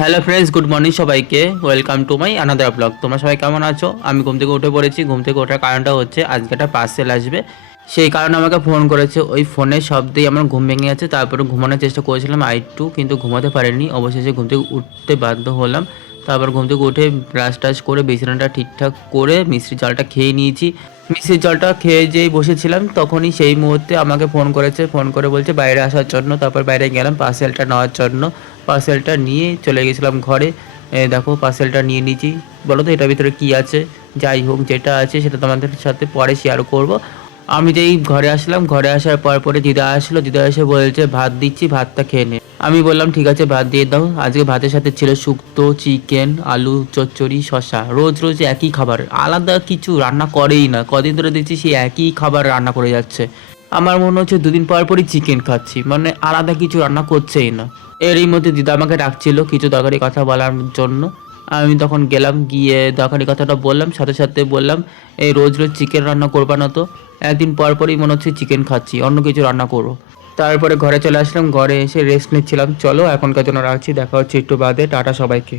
Hello friends, good morning সবাইকে। Welcome to my another blog. তোমরা সবাই কেমন আছো? আমি ঘুম থেকে উঠে পড়েছি। ঘুম থেকে ওঠার কারণটা হচ্ছে আজকে একটা পার্সেল আসবে, সেই কারণে আমাকে ফোন করেছে। ওই ফোনের শব্দেই আমার ঘুম ভেঙে গেছে। তারপরে ঘুমানোর চেষ্টা করেছিলাম আরেকটু, কিন্তু ঘুমাতে পারিনি। অবশেষে ঘুম থেকে উঠতে বাধ্য হলাম। তারপর ঘুম থেকে উঠে ব্রাশ টাশ করে বিছানাটা ঠিকঠাক করে মিষ্টির জলটা খেয়ে নিয়েছি। মিষ্টির জলটা খেয়ে যেই বসেছিলাম তখনই সেই মুহূর্তে আমাকে ফোন করেছে। ফোন করে বলছে বাইরে আসার জন্য। তারপর বাইরে গেলাম পার্সেলটা নেওয়ার জন্য। পার্সেলটা নিয়ে চলে গেছিলাম ঘরে। দেখো পার্সেলটা নিয়ে নিয়েছি। বলো তো এটার ভিতরে কী আছে? যাই হোক, যেটা আছে সেটা তোমাদের সাথে পরে শেয়ার করব। আমি যেই ঘরে আসলাম, ঘরে আসার পরে দিদা আসলো। দিদা এসে বলছে ভাত দিচ্ছি, ভাতটা খেয়ে নে। আমি বললাম ঠিক আছে, ভাত দিয়ে দাও। আজকে ভাতের সাথে ছিল শুক্তো, চিকেন, আলু চচ্চড়ি, শসা। রোজ রোজ একই খাবার, আলাদা কিছু রান্না করেই না। কদিন ধরে দেখছি সেই একই খাবার রান্না করে যাচ্ছে। আমার মনে হচ্ছে দুদিন পর পরই চিকেন খাচ্ছি, মানে আলাদা কিছু রান্না করছেই না। এরই মধ্যে দিদা আমাকে ডাকছিল কিছু দরকারি কথা বলার জন্য। আমি তখন গেলাম, গিয়ে দরকারি কথাটা বললাম। সাথে সাথে বললাম এই রোজ রোজ চিকেন রান্না করবা না তো। একদিন পর পরই মনে হচ্ছে চিকেন খাচ্ছি, অন্য কিছু রান্না করো। তারপরে ঘরে চলে আসলাম। ঘরে এসে রেস্ট নিচ্ছিলাম। চলো এখনকার জন্য রাখছি, দেখা হচ্ছে একটু বাদে। টাটা সবাইকে।